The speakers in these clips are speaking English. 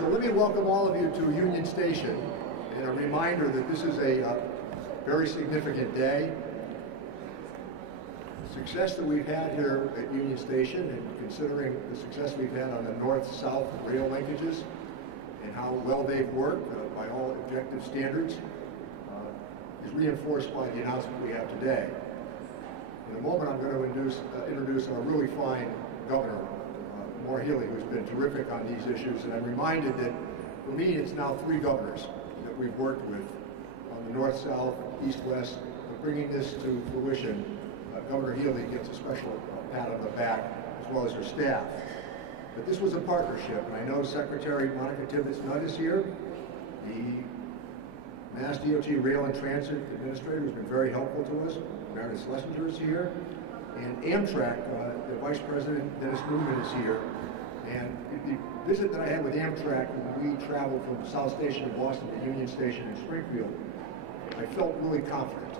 So let me welcome all of you to Union Station, and a reminder that this is a very significant day. The success that we've had here at Union Station, and considering the success we've had on the north-south rail linkages and how well they've worked by all objective standards, is reinforced by the announcement we have today. In a moment, I'm going to introduce our really fine governor, Maura Healey, who's been terrific on these issues. And I'm reminded that, for me, it's now 3 governors that we've worked with on the north-south, east-west, bringing this to fruition. Governor Healey gets a special pat on the back, as well as her staff. But this was a partnership, and I know Secretary Monica Tibbetts-Nutt is here, the MassDOT Rail and Transit Administrator, who's been very helpful to us. Meredith Schlesinger is here. And Amtrak, the Vice President, Dennis Newman, is here. And the visit that I had with Amtrak when we traveled from South Station in Boston to Union Station in Springfield, I felt really confident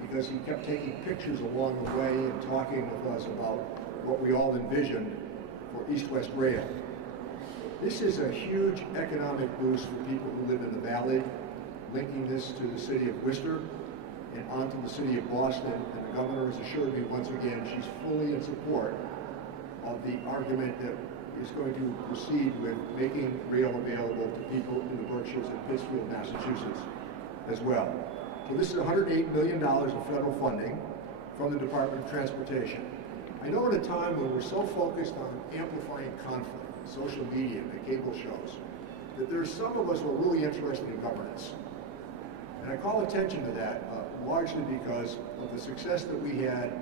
because he kept taking pictures along the way and talking with us about what we all envisioned for East-West Rail. This is a huge economic boost for people who live in the Valley, linking this to the city of Worcester and onto the city of Boston. And the governor has assured me once again she's fully in support of the argument that is going to proceed with making rail available to people in the Berkshires and Pittsfield, Massachusetts as well. So this is $108 million of federal funding from the Department of Transportation. I know at a time when we're so focused on amplifying conflict, social media, and cable shows, that there's some of us who are really interested in governance. And I call attention to that largely because of the success that we had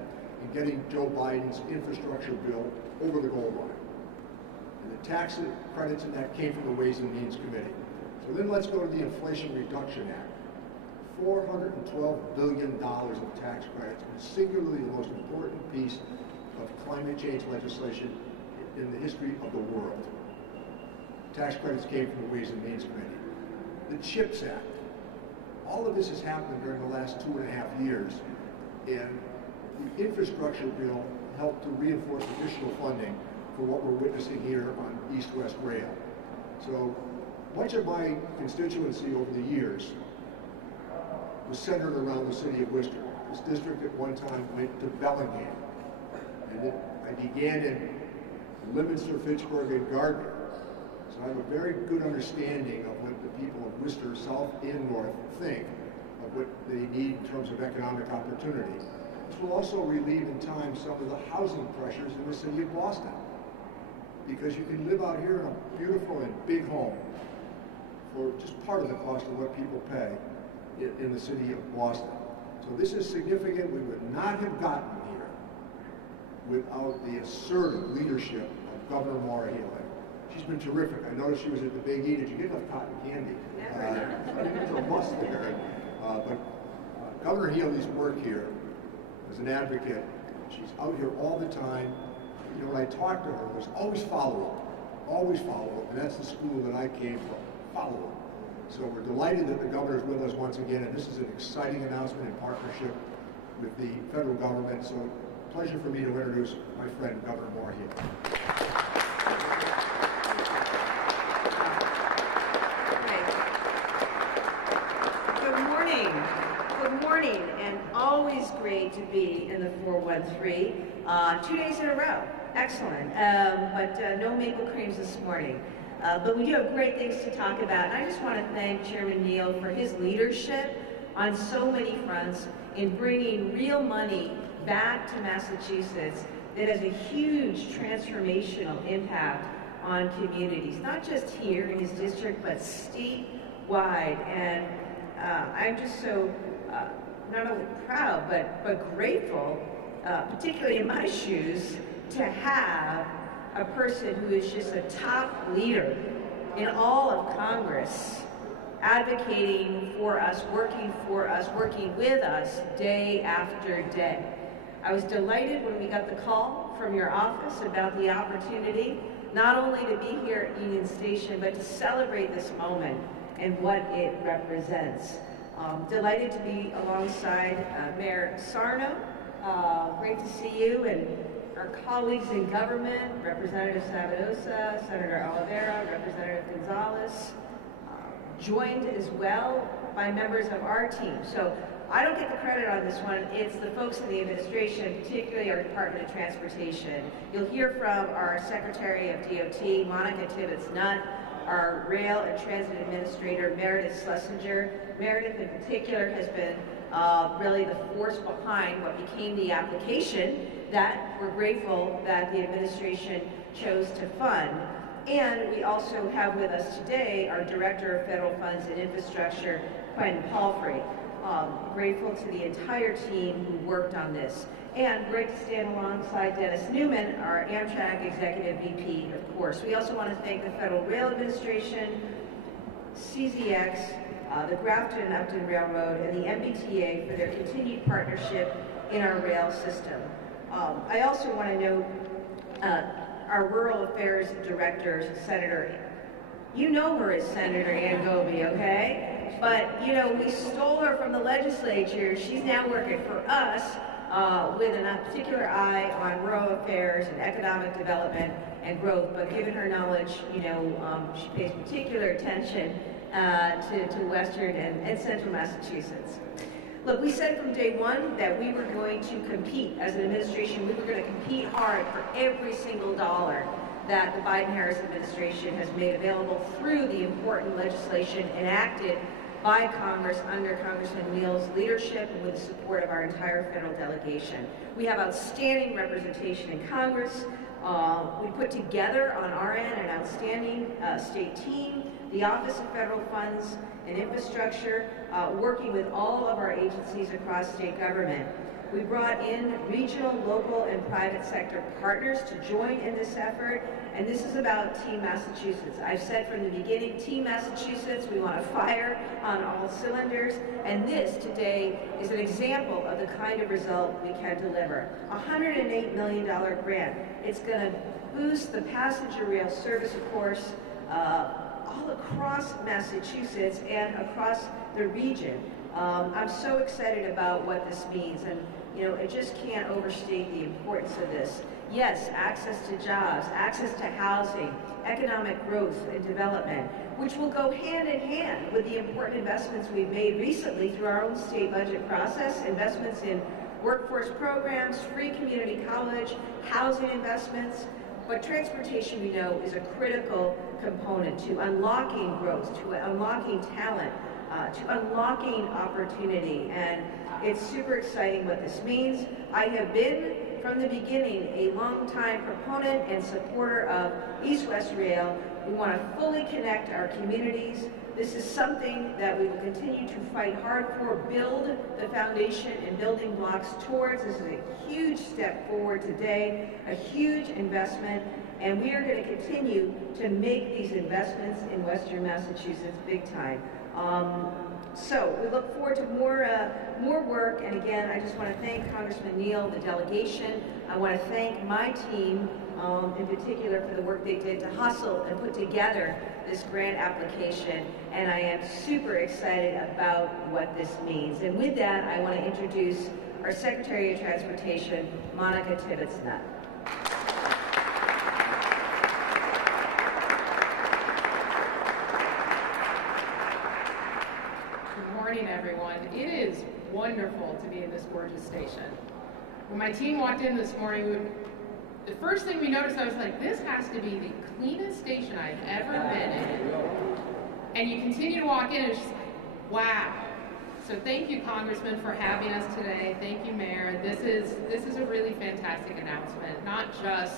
in getting Joe Biden's infrastructure bill over the goal line. And the tax credits in that came from the Ways and Means Committee. So then let's go to the Inflation Reduction Act. $412 billion of tax credits, and singularly the most important piece of climate change legislation in the history of the world. Tax credits came from the Ways and Means Committee. The CHIPS Act. All of this has happened during the last 2.5 years, and the infrastructure bill helped to reinforce additional funding for what we're witnessing here on East-West Rail. So much of my constituency over the years was centered around the city of Worcester. This district at one time went to Bellingham, and I began in Leominster, Fitchburg, and Gardner. So I have a very good understanding of what the people of Worcester, South and North, think of what they need in terms of economic opportunity. This will also relieve in time some of the housing pressures in the city of Boston, because you can live out here in a beautiful and big home for just part of the cost of what people pay in the city of Boston. So this is significant. We would not have gotten here without the assertive leadership of Governor Maura Healey. She's been terrific. I noticed she was at the Big E. Did you get enough cotton candy? I think it's a must there. But Governor Healey's work here as an advocate, she's out here all the time. You know, when I talk to her, there's always follow-up, and that's the school that I came from, follow-up. So we're delighted that the governor is with us once again, and this is an exciting announcement in partnership with the federal government. So pleasure for me to introduce my friend, Governor Maura Healey. Good morning, and always great to be in the 413. 2 days in a row, excellent. But no maple creams this morning. But we do have great things to talk about. And I just want to thank Chairman Neal for his leadership on so many fronts in bringing real money back to Massachusetts that has a huge transformational impact on communities, not just here in his district, but statewide. And I'm just so not only proud, but grateful, particularly in my shoes, to have a person who is just a top leader in all of Congress, advocating for us, working with us day after day. I was delighted when we got the call from your office about the opportunity, not only to be here at Union Station, but to celebrate this moment and what it represents. Delighted to be alongside Mayor Sarno. Great to see you, and our colleagues in government, Representative Sabadosa, Senator Oliveira, Representative Gonzalez, joined as well by members of our team. So I don't get the credit on this one. It's the folks in the administration, particularly our Department of Transportation. You'll hear from our Secretary of DOT, Monica Tibbetts-Nutt, our Rail and Transit Administrator, Meredith Schlesinger. Meredith in particular has been really the force behind what became the application that we're grateful that the administration chose to fund. And we also have with us today our Director of Federal Funds and Infrastructure, Quentin Palfrey. Grateful to the entire team who worked on this. And great to stand alongside Dennis Newman, our Amtrak Executive VP, of course. We also want to thank the Federal Rail Administration, CZX, the Grafton and Upton Railroad, and the MBTA for their continued partnership in our rail system. I also want to note our Rural Affairs Director, Senator, you know her as Senator Ann Goby, okay? But, you know, we stole her from the legislature. She's now working for us with a particular eye on rural affairs and economic development and growth. But given her knowledge, you know, she pays particular attention to Western and Central Massachusetts. Look, we said from day one that we were going to compete as an administration. We were going to compete hard for every single dollar that the Biden-Harris administration has made available through the important legislation enacted by Congress under Congressman Neal's leadership and with the support of our entire federal delegation. We have outstanding representation in Congress. We put together on our end an outstanding state team, the Office of Federal Funds and Infrastructure, working with all of our agencies across state government. We brought in regional, local, and private sector partners to join in this effort, and this is about Team Massachusetts. I've said from the beginning, Team Massachusetts, we want to fire on all cylinders, and this today is an example of the kind of result we can deliver. A $108 million grant. It's going to boost the passenger rail service, of course, all across Massachusetts and across the region. I'm so excited about what this means, and you know, I just can't overstate the importance of this. Yes, access to jobs, access to housing, economic growth and development, which will go hand in hand with the important investments we've made recently through our own state budget process, investments in workforce programs, free community college, housing investments. But transportation, we know, is a critical component to unlocking growth, to unlocking talent, to unlocking opportunity, and it's super exciting what this means. I have been, from the beginning, a longtime proponent and supporter of East-West Rail. We want to fully connect our communities. This is something that we will continue to fight hard for, build the foundation and building blocks towards. This is a huge step forward today, a huge investment, and we are going to continue to make these investments in Western Massachusetts big time. So we look forward to more work, and again, I just want to thank Congressman Neal, the delegation. I want to thank my team, in particular, for the work they did to hustle and put together this grant application, and I am super excited about what this means. And with that, I want to introduce our Secretary of Transportation, Monica Tibbetts-Nutt. Good morning, everyone. It is wonderful to be in this gorgeous station. When my team walked in this morning, the first thing we noticed, I was like, this has to be the cleanest station I've ever been in. And you continue to walk in, and it's just like, wow. So thank you, Congressman, for having us today. Thank you, Mayor. This is a really fantastic announcement, not just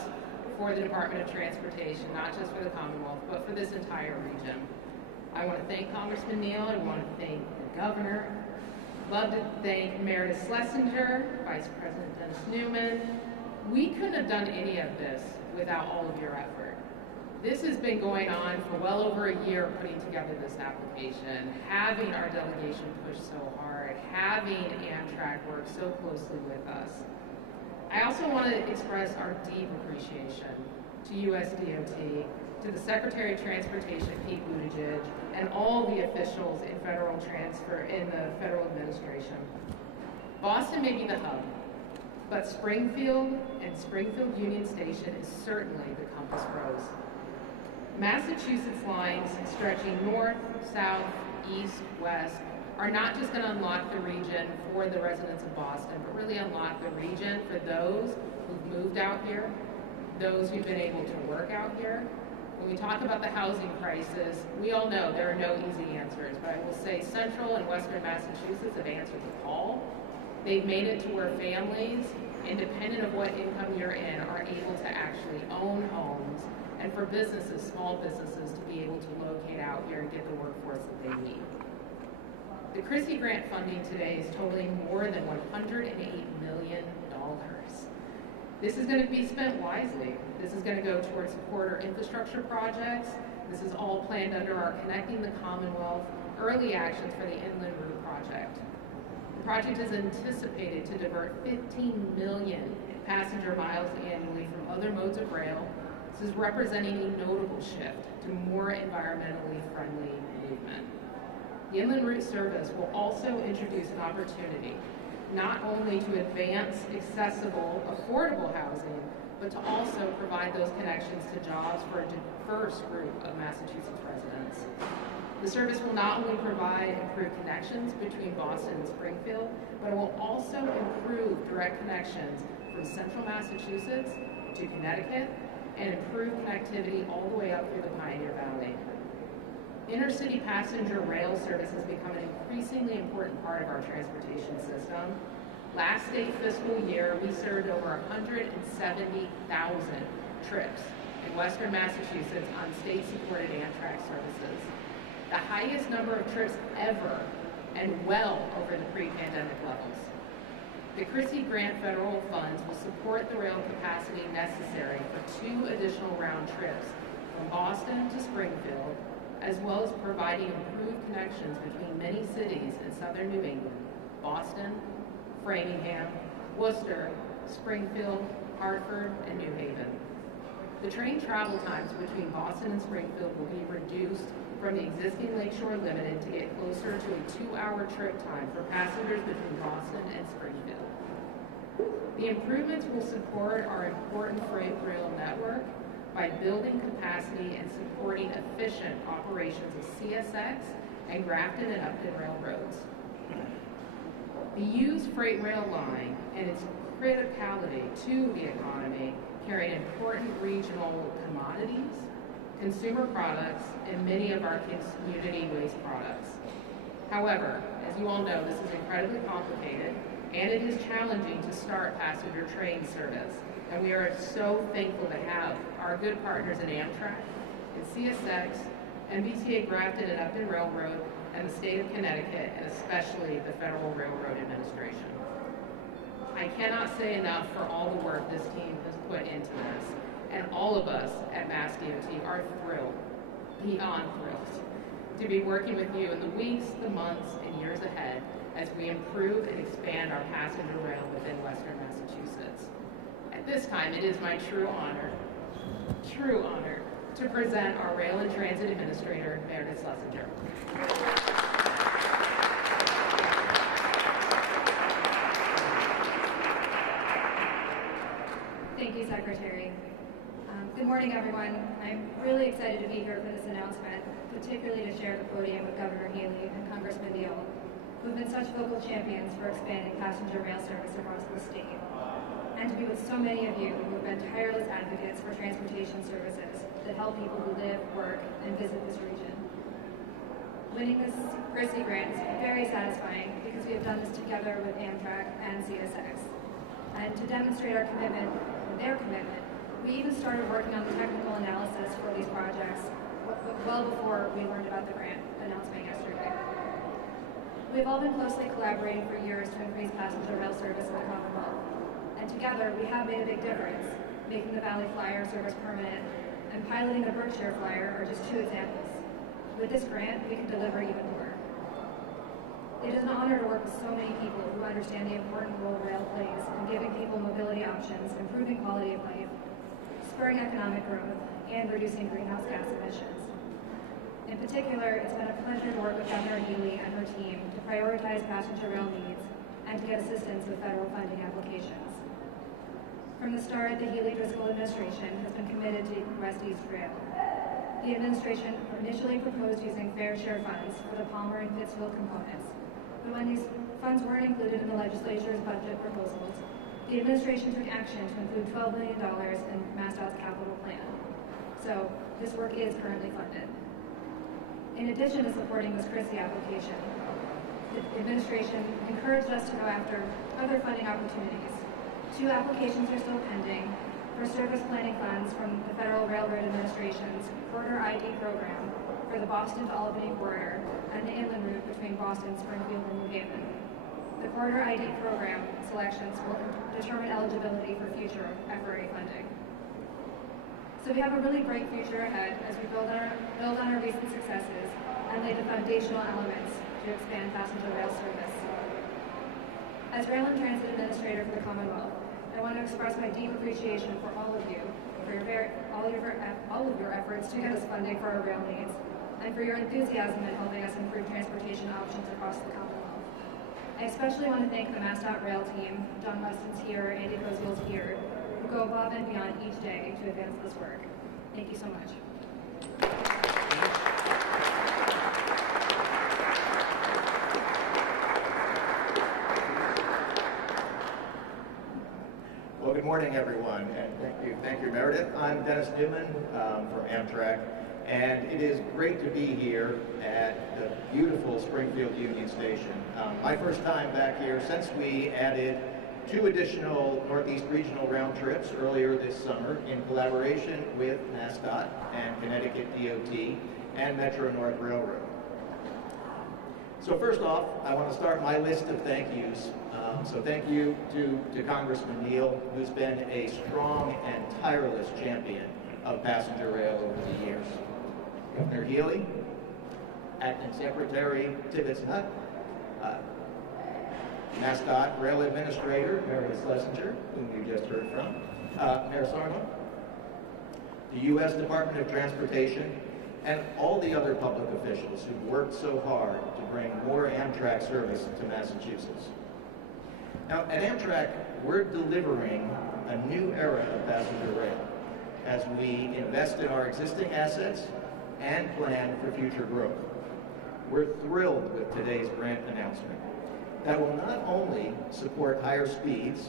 for the Department of Transportation, not just for the Commonwealth, but for this entire region. I want to thank Congressman Neal. I want to thank the Governor. I'd love to thank Meredith Schlesinger, Vice President Dennis Newman. We couldn't have done any of this without all of your effort. This has been going on for well over a year, putting together this application, having our delegation push so hard, having Amtrak work so closely with us. I also want to express our deep appreciation to USDOT, to the Secretary of Transportation, Pete Buttigieg, and all the officials in the federal administration. Boston may be the hub, but Springfield and Springfield Union Station is certainly the compass rose. Massachusetts lines stretching north, south, east, west are not just going to unlock the region for the residents of Boston, but really unlock the region for those who've moved out here, those who've been able to work out here. When we talk about the housing crisis, we all know there are no easy answers, but I will say Central and Western Massachusetts have answered the call. They've made it to where families, independent of what income you're in, are able to actually own homes, and for businesses, small businesses, to be able to locate out here and get the workforce that they need. The Christie grant funding today is totaling more than $108 million. This is going to be spent wisely. This is going to go towards support our infrastructure projects. This is all planned under our Connecting the Commonwealth early actions for the Inland Route project. The project is anticipated to divert 15 million passenger miles annually from other modes of rail. This is representing a notable shift to more environmentally friendly movement. The Inland Route service will also introduce an opportunity not only to advance accessible, affordable housing, but to also provide those connections to jobs for a diverse group of Massachusetts residents. The service will not only provide improved connections between Boston and Springfield, but it will also improve direct connections from central Massachusetts to Connecticut and improve connectivity all the way up through the Pioneer Valley. Intercity passenger rail service has become an increasingly important part of our transportation system. Last state fiscal year, we served over 170,000 trips in Western Massachusetts on state-supported Amtrak services, the highest number of trips ever and well over the pre-pandemic levels. The Christie Grant federal funds will support the rail capacity necessary for 2 additional round trips from Boston to Springfield, as well as providing improved connections between many cities in southern New England: Boston, Framingham, Worcester, Springfield, Hartford, and New Haven. The train travel times between Boston and Springfield will be reduced from the existing Lakeshore Limited to get closer to a 2-hour trip time for passengers between Boston and Springfield. The improvements will support our important freight rail network by building capacity and supporting efficient operations of CSX and Grafton and Upton railroads. The used freight rail line and its criticality to the economy carry important regional commodities, consumer products, and many of our community waste products. However, as you all know, this is incredibly complicated, and it is challenging to start passenger train service. And we are so thankful to have our good partners in Amtrak, and CSX, MBTA Grafton and Upton Railroad, and the state of Connecticut, and especially the Federal Railroad Administration. I cannot say enough for all the work this team has put into this, and all of us at MassDOT are thrilled, beyond thrilled, to be working with you in the weeks, the months, and years ahead as we improve and expand our passenger rail within Western Massachusetts. At this time, it is my true honor, to present our Rail and Transit Administrator, Meredith Schlesinger. Thank you, Secretary. Good morning, everyone. I'm really excited to be here for this announcement, particularly to share the podium with Governor Healey and Congressman Neal, who have been such vocal champions for expanding passenger rail service across the state, and to be with so many of you who have been tireless advocates for transportation services that help people who live, work, and visit this region. Winning this Christie grant is very satisfying because we have done this together with Amtrak and CSX. And to demonstrate our commitment, or their commitment, we even started working on the technical analysis for these projects well before we learned about the grant announcement yesterday. We've all been closely collaborating for years to increase passenger rail service in the Commonwealth. And together, we have made a big difference, making the Valley Flyer service permanent, and piloting the Berkshire Flyer are just 2 examples. With this grant, we can deliver even more. It is an honor to work with so many people who understand the important role rail plays in giving people mobility options, improving quality of life, spurring economic growth, and reducing greenhouse gas emissions. In particular, it's been a pleasure to work with Governor Healey and her team to prioritize passenger rail needs and to get assistance with federal funding applications. From the start, the Healey-Driscoll administration has been committed to West-East Rail. The administration initially proposed using fair share funds for the Palmer and Pittsfield components, but when these funds weren't included in the legislature's budget proposals, the administration took action to include $12 million in MassDOT's capital plan. So this work is currently funded. In addition to supporting this Christie application, the administration encouraged us to go after other funding opportunities. 2 applications are still pending for service planning funds from the Federal Railroad Administration's Corridor ID program for the Boston to Albany corridor and the inland route between Boston, Springfield, and New Haven. The Corridor ID program selections will determine eligibility for future FRA funding. So we have a really bright future ahead as we build on our recent successes and lay the foundational elements to expand passenger rail service. As Rail and Transit Administrator for the Commonwealth, I want to express my deep appreciation for all of you, for all of your efforts to get us funding for our rail needs, and for your enthusiasm in helping us improve transportation options across the Commonwealth. I especially want to thank the MassDOT Rail team, Don Weston's here, Andy Cosville's here, who go above and beyond each day to advance this work. Thank you so much. Well, good morning, everyone, and thank you, Meredith. I'm Dennis Newman from Amtrak, and it is great to be here at the beautiful Springfield Union Station. My first time back here since we added 2 additional Northeast Regional round trips earlier this summer in collaboration with MassDOT and Connecticut DOT and Metro North Railroad. So first off, I want to start my list of thank yous. So thank you to Congressman Neal, who's been a strong and tireless champion of passenger rail over the years. Governor Healey, Acting Secretary Tibbetts-Nutt, MassDOT Rail Administrator Meredith Schlesinger, whom we just heard from, Mayor Sarno, the U.S. Department of Transportation, and all the other public officials who worked so hard to bring more Amtrak service to Massachusetts. Now, at Amtrak, we're delivering a new era of passenger rail as we invest in our existing assets and plan for future growth. We're thrilled with today's grant announcement that will not only support higher speeds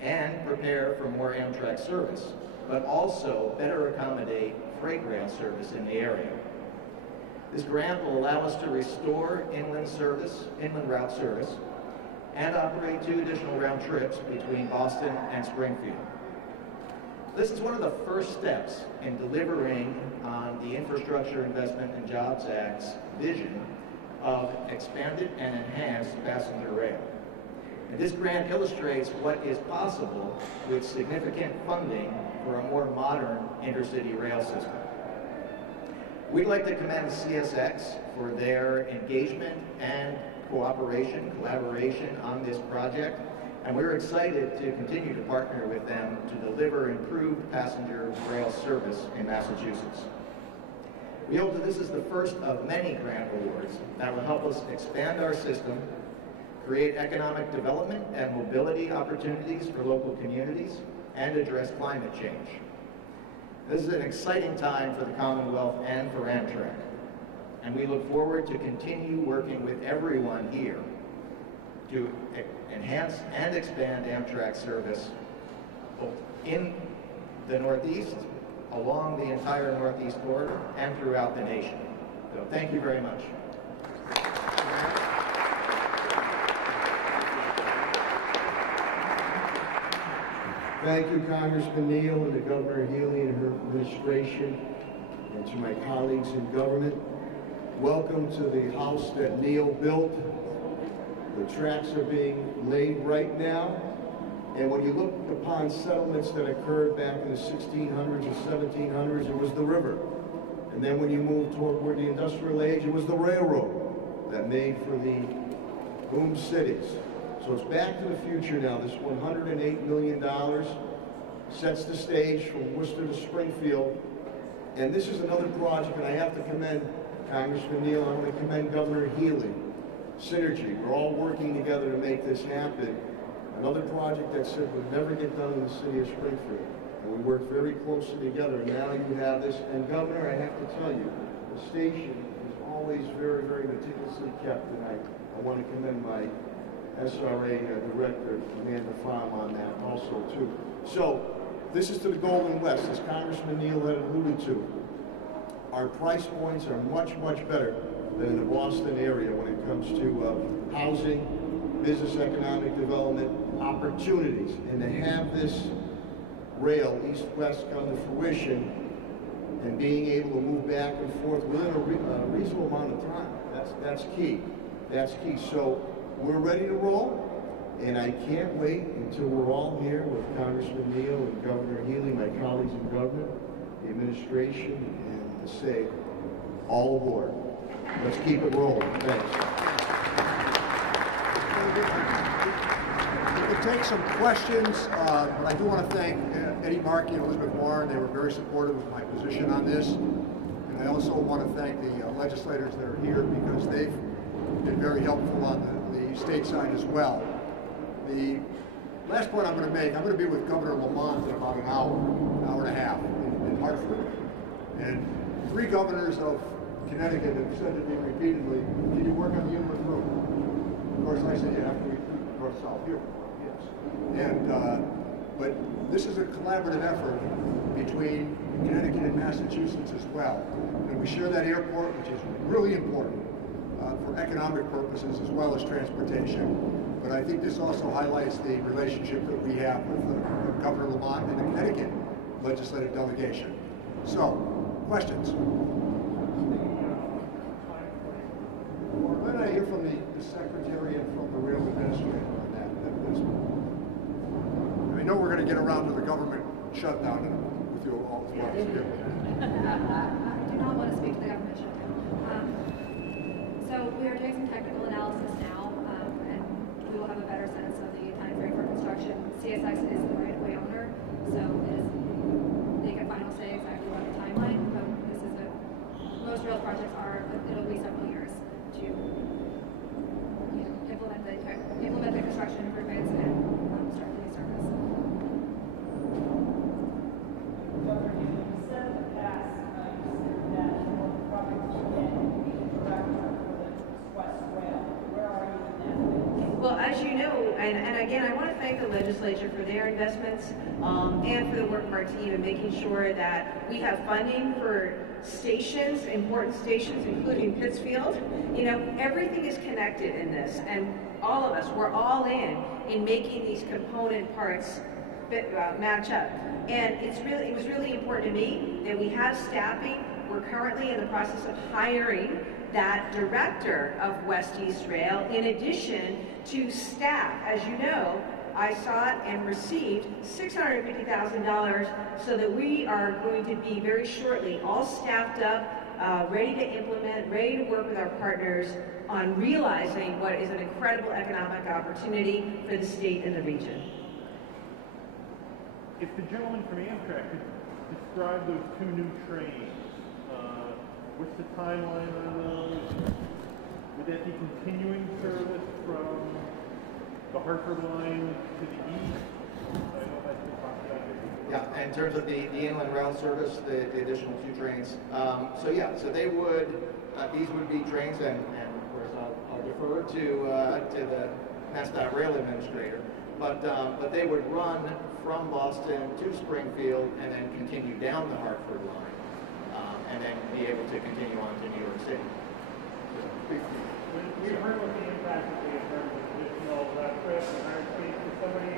and prepare for more Amtrak service, but also better accommodate freight rail service in the area. This grant will allow us to restore inland route service, and operate 2 additional round trips between Boston and Springfield. This is one of the first steps in delivering on the Infrastructure Investment and Jobs Act's vision of expanded and enhanced passenger rail. And this grant illustrates what is possible with significant funding for a more modern intercity rail system. We'd like to commend CSX for their engagement and collaboration on this project, and we're excited to continue to partner with them to deliver improved passenger rail service in Massachusetts. We hope that this is the first of many grant awards that will help us expand our system, create economic development and mobility opportunities for local communities, and address climate change. This is an exciting time for the Commonwealth and for Amtrak, and we look forward to continue working with everyone here to enhance and expand Amtrak service both in the Northeast, along the entire Northeast corridor, and throughout the nation. So thank you very much. Thank you, Congressman Neal and to Governor Healey and her administration, and to my colleagues in government. Welcome to the house that Neal built. The tracks are being laid right now. And when you look upon settlements that occurred back in the 1600s and 1700s, it was the river. And then when you move toward the industrial age, it was the railroad that made for the boom cities. So it's back to the future now. This $108 million sets the stage from Worcester to Springfield. And this is another project, and I have to commend Congressman Neal, I want to commend Governor Healey. Synergy, we're all working together to make this happen. Another project that said would never get done in the city of Springfield. And we worked very closely together, and now you have this. And Governor, I have to tell you, the station is always very, very meticulously kept, and I want to commend my SRA director, Amanda Pham, on that also, too. So, this is to the Golden West, as Congressman Neal had alluded to. Our price points are much, much better than in the Boston area when it comes to housing, business economic development, opportunities. And to have this rail, east-west, come to fruition and being able to move back and forth within a reasonable amount of time, that's key. That's key. So we're ready to roll, and I can't wait until we're all here with Congressman Neal and Governor Healey, my colleagues in government, the administration, and to say, all aboard. Let's keep it rolling. Thanks. We can take some questions, but I do want to thank Eddie Markey and Elizabeth Warren. They were very supportive of my position on this. And I also want to thank the legislators that are here because they've been very helpful on the state side as well. The last point I'm going to make, I'm going to be with Governor Lamont in about an hour and a half in Hartford. And 3 governors of Connecticut have said to me repeatedly, can you work on the inland route? Of course, I said, yeah, after we north south here. Yes. And, but this is a collaborative effort between Connecticut and Massachusetts as well. And we share that airport, which is really important for economic purposes as well as transportation. But I think this also highlights the relationship that we have with Governor Lamont and the Connecticut legislative delegation. So, questions? When I hear from the secretary and from the rail administrator on that, I know we're going to get around to the government shutdown with you all as well. I do not want to speak to the government shutdown. So we are doing some technical analysis now, and we will have a better sense of the time frame for construction. CSX is the right-of-way owner, so they can final say exactly what the timeline, but this is most rail projects are, it'll be several years to implement the construction improvements and start the new service. Governor, you said in the past, you said that your project will get director for the West Rail. Where are you in that? Well, as you know, and again, I want to thank the legislature for their investments and for the work of our team in making sure that we have funding for stations, important stations, including Pittsfield. You know, everything is connected in this, and all of us, we're all in making these component parts match up. And it was really important to me that we have staffing. We're currently in the process of hiring that director of West East Rail, in addition to staff. As you know, I sought and received $650,000 so that we are going to be very shortly all staffed up, ready to implement, ready to work with our partners on realizing what is an incredible economic opportunity for the state and the region. If the gentleman from Amtrak could describe those 2 new trains, what's the timeline on those? Would that be continuing service from the Hartford line to the east? I know that's been talked about here. Yeah, in terms of the inland rail service, the additional 2 trains. So they would, these would be trains, and of course I'll defer to the MassDOT rail administrator, but they would run from Boston to Springfield and then continue down the Hartford line, and then be able to continue on to New York City. We heard what the impact would be in terms of additional trips and higher speeds. Could somebody,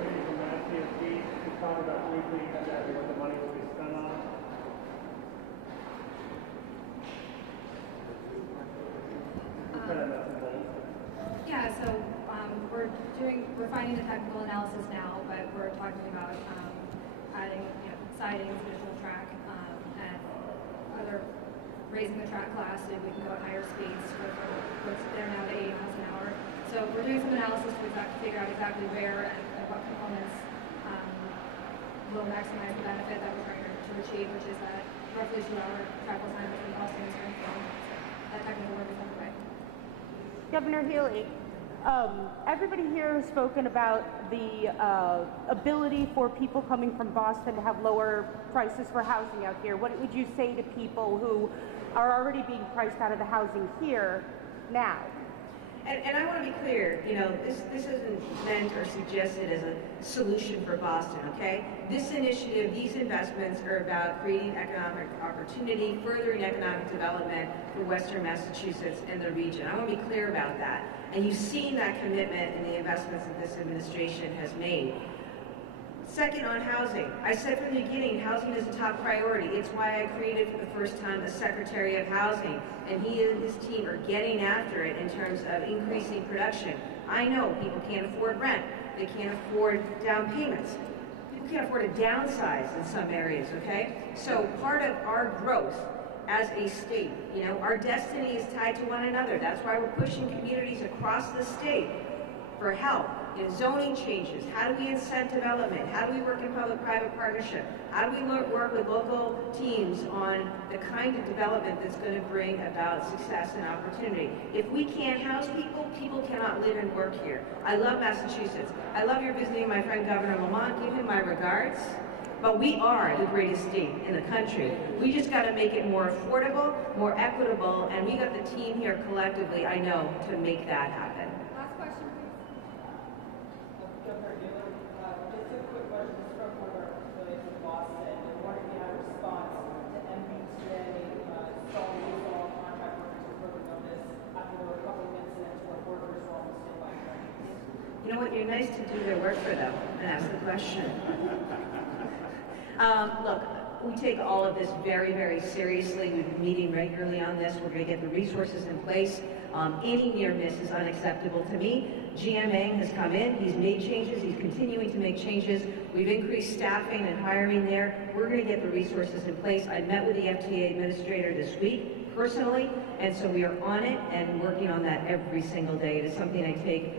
maybe from MassDOT, to talk about briefly exactly what the money will be spent on? Yeah, so we're finding the technical analysis now, but we're talking about adding sidings, additional track, and raising the track class so we can go at higher speeds. They're now to 80 miles an hour. So we're doing some analysis to figure out exactly where and what components will maximize the benefit that we're trying to achieve, which is that roughly 2-hour travel time between Boston and Springfield. That technical work is underway. Governor Healey, Everybody here has spoken about the ability for people coming from Boston to have lower prices for housing out here. What would you say to people who are already being priced out of the housing here now? And I want to be clear, you know, this isn't meant or suggested as a solution for Boston, okay? This initiative, these investments are about creating economic opportunity, furthering economic development for Western Massachusetts and the region. I want to be clear about that. And you've seen that commitment in the investments that this administration has made. Second, on housing. I said from the beginning, housing is a top priority. It's why I created for the first time a Secretary of Housing, and he and his team are getting after it in terms of increasing production. I know people can't afford rent. They can't afford down payments. People can't afford to downsize in some areas, okay? So part of our growth as a state, you know, our destiny is tied to one another. That's why we're pushing communities across the state for help. You know, zoning changes, how do we incent development? How do we work in public-private partnership? How do we work with local teams on the kind of development that's going to bring about success and opportunity? If we can't house people, people cannot live and work here. I love Massachusetts. I love your visiting my friend Governor Lamont. Give him my regards. But we are the greatest state in the country. We just got to make it more affordable, more equitable, and we got the team here collectively, I know, to make that happen. Last question, please. Governor Neal, just a quick question. This is from one of our affiliates in Boston. And wondering if you had a response to MBTA solving these all contract workers who further notice after there were a couple of incidents where workers were almost hit by trains. You know what? You're nice to do their work for them and ask the question. Look, we take all of this very, very seriously. We've been meeting regularly on this. We're going to get the resources in place. Any near miss is unacceptable to me. GMA has come in. He's made changes. He's continuing to make changes. We've increased staffing and hiring there. We're going to get the resources in place. I met with the FTA administrator this week personally, and so we are on it and working on that every single day. It is something I take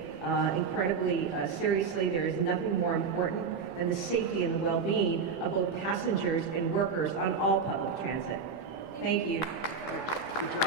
incredibly seriously. There is nothing more important than the safety and the well-being of both passengers and workers on all public transit. Thank you.